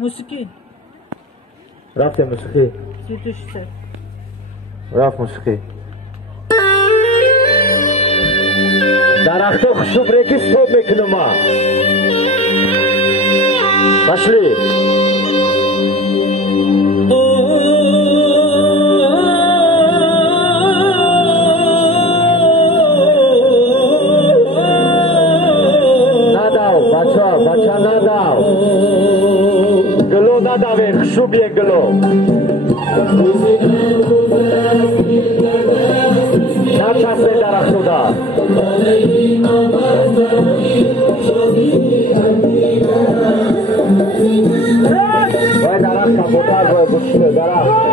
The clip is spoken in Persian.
موسیقی رفت موسیقی 33 رفت موسیقی درخت خوشو بریکی ستوب میکنم ما باشلی نداو بچه نداو گلو نداویم خوشو بیه گلو نچسته درختو دا باید درخت کبوتر باید بشته درخت